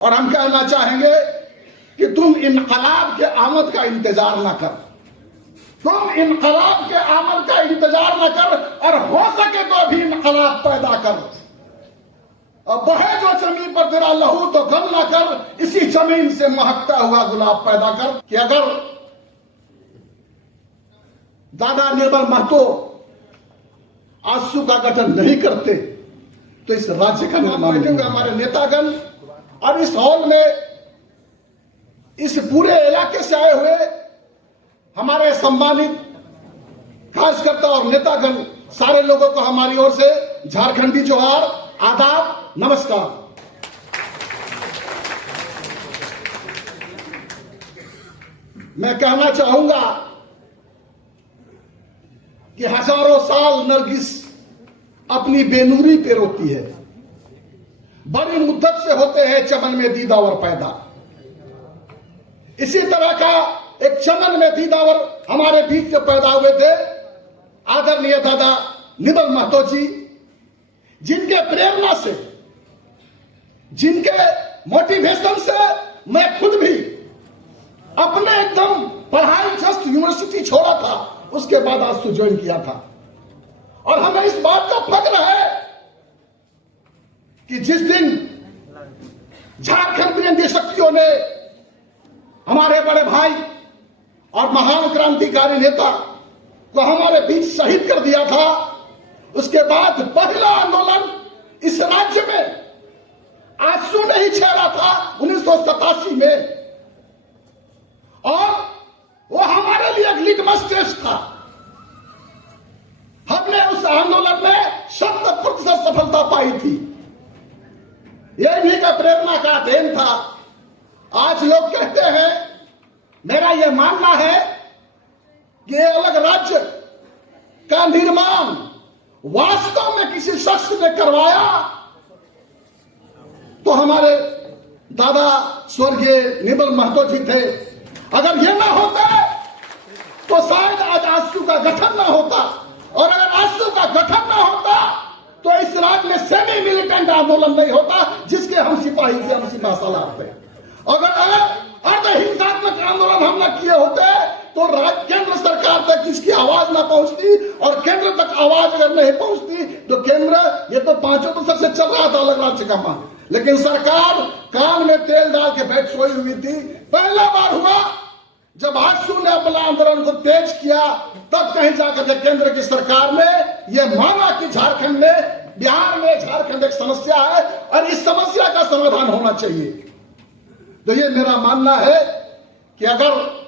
और हम कहना चाहेंगे कि तुम इनकलाब के आमद का इंतजार न कर, तुम इनकलाब के आमद का इंतजार न कर और हो सके तो अभी इनकलाब पैदा कर। और बहे जो जमीन पर तेरा लहू तो गम न कर, इसी जमीन से महकता हुआ गुलाब पैदा कर। कि अगर दादा निर्मल महतो आंसू का गठन नहीं करते तो इस राज्य का निर्माण नहीं होगा। हमारे नेतागण और इस हॉल में इस पूरे इलाके से आए हुए हमारे सम्मानित कार्यकर्ता और नेतागण सारे लोगों को हमारी ओर से झारखंडी जोहार, आदाब, नमस्कार। मैं कहना चाहूंगा कि हजारों साल नरगिस अपनी बेनूरी पे रोती है, बड़ी मुद्दत से होते हैं चमन में दीदावर पैदा। इसी तरह का एक चमन में दीदावर हमारे बीच जो पैदा हुए थे आदरणीय दादा निर्मल महतो जी, जिनके प्रेरणा से, जिनके मोटिवेशन से मैं खुद भी अपने एकदम पढ़ाई जस्ट यूनिवर्सिटी छोड़ा था, उसके बाद आंसू ज्वाइन किया था। और हमें इस बात का फक्र है कि जिस दिन झारखंड की शक्तियों ने हमारे बड़े भाई और महान क्रांतिकारी नेता को हमारे बीच शहीद कर दिया था, उसके बाद पहला आंदोलन इस राज्य में आंसू नहीं छेड़ा था 1987 में, और वो हमारे लिए एक लिटमस टेस्ट था। हमने उस आंदोलन में 100% सफलता पाई थी, यह भी का प्रेरणा का देन था। आज लोग कहते हैं, मेरा यह मानना है कि अलग राज्य का निर्माण वास्तव में किसी शख्स ने करवाया तो हमारे दादा स्वर्गीय निर्मल महतो जी थे। अगर यह ना होता तो शायद आज आंसू का गठन ना होता, और अगर आंसू का गठन ना होता तो इस राज्य में सेमी मिलिटेंट आंदोलन नहीं होता जिसके हम सिपाही थे, हम सिपा सलार थे। अगर अर्ध हिंसात्मक आंदोलन हम न किए होते तो केंद्र सरकार तक इसकी आवाज ना पहुंचती, और केंद्र तक आवाज अगर नहीं पहुंचती तो केंद्र, ये तो 5 दशक से चल रहा था अलग राज्य का मांग, लेकिन सरकार कान में तेल डाल के बैठ सोई हुई थी। पहला बार हुआ जब आंसू ने अपना आंदोलन को तेज किया, तब कहीं जाकर के केंद्र की सरकार ने यह माना कि झारखंड में, बिहार में झारखंड एक समस्या है और इस समस्या का समाधान होना चाहिए। तो ये मेरा मानना है कि अगर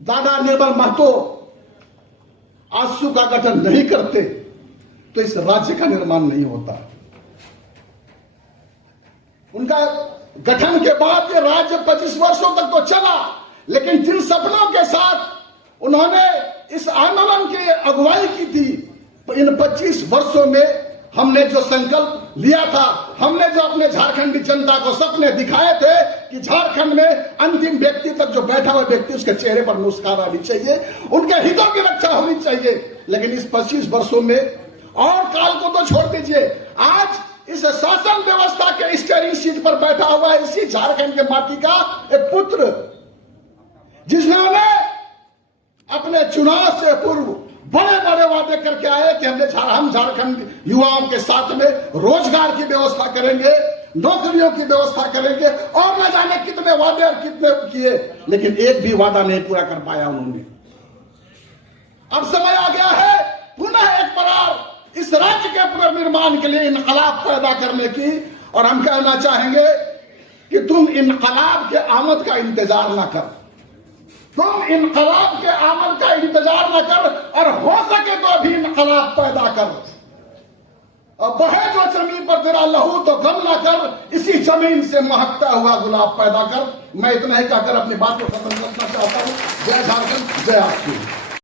दादा निर्मल महतो आंसू का गठन नहीं करते तो इस राज्य का निर्माण नहीं होता। उनका गठन के बाद ये राज्य 25 वर्षों तक तो चला, लेकिन जिन सपनों के साथ उन्होंने इस आंदोलन की अगुवाई की थी, इन 25 वर्षों में हमने जो संकल्प लिया था, हमने जो अपने झारखंड की जनता को सपने दिखाए थे कि झारखंड में अंतिम व्यक्ति तक जो बैठा हुआ व्यक्ति, उसके चेहरे पर मुस्कान आनी चाहिए, उनके हितों की रक्षा होनी चाहिए। लेकिन इस 25 वर्षों में, और काल को तो छोड़ दीजिए, आज इस शासन व्यवस्था के स्टीयरिंग सीट पर बैठा हुआ है इसी झारखंड के माटी का एक पुत्र, जिन्होंने अपने चुनाव से पूर्व बड़े बड़े वादे करके आए कि हम झारखंड युवाओं के साथ में रोजगार की व्यवस्था करेंगे, नौकरियों की व्यवस्था करेंगे, और न जाने कितने वादे और कितने किए, लेकिन एक भी वादा नहीं पूरा कर पाया उन्होंने। अब समय आ गया है पुनः एक बार इस राज्य के पुनर्निर्माण के लिए इनकलाब पैदा करने की, और हम कहना चाहेंगे कि तुम इनकलाब के आमद का इंतजार न कर, तुम इनकलाब के आमद का इंतजार न कर और हो सके तो अभी इनकलाब पैदा कर। और बहे जो जमीन पर तेरा लहू तो गम न कर, इसी जमीन से महकता हुआ गुलाब पैदा कर। मैं इतना ही कहकर अपनी बात को खत्म करना चाहता हूं। जय झारखंड, जय आपकी।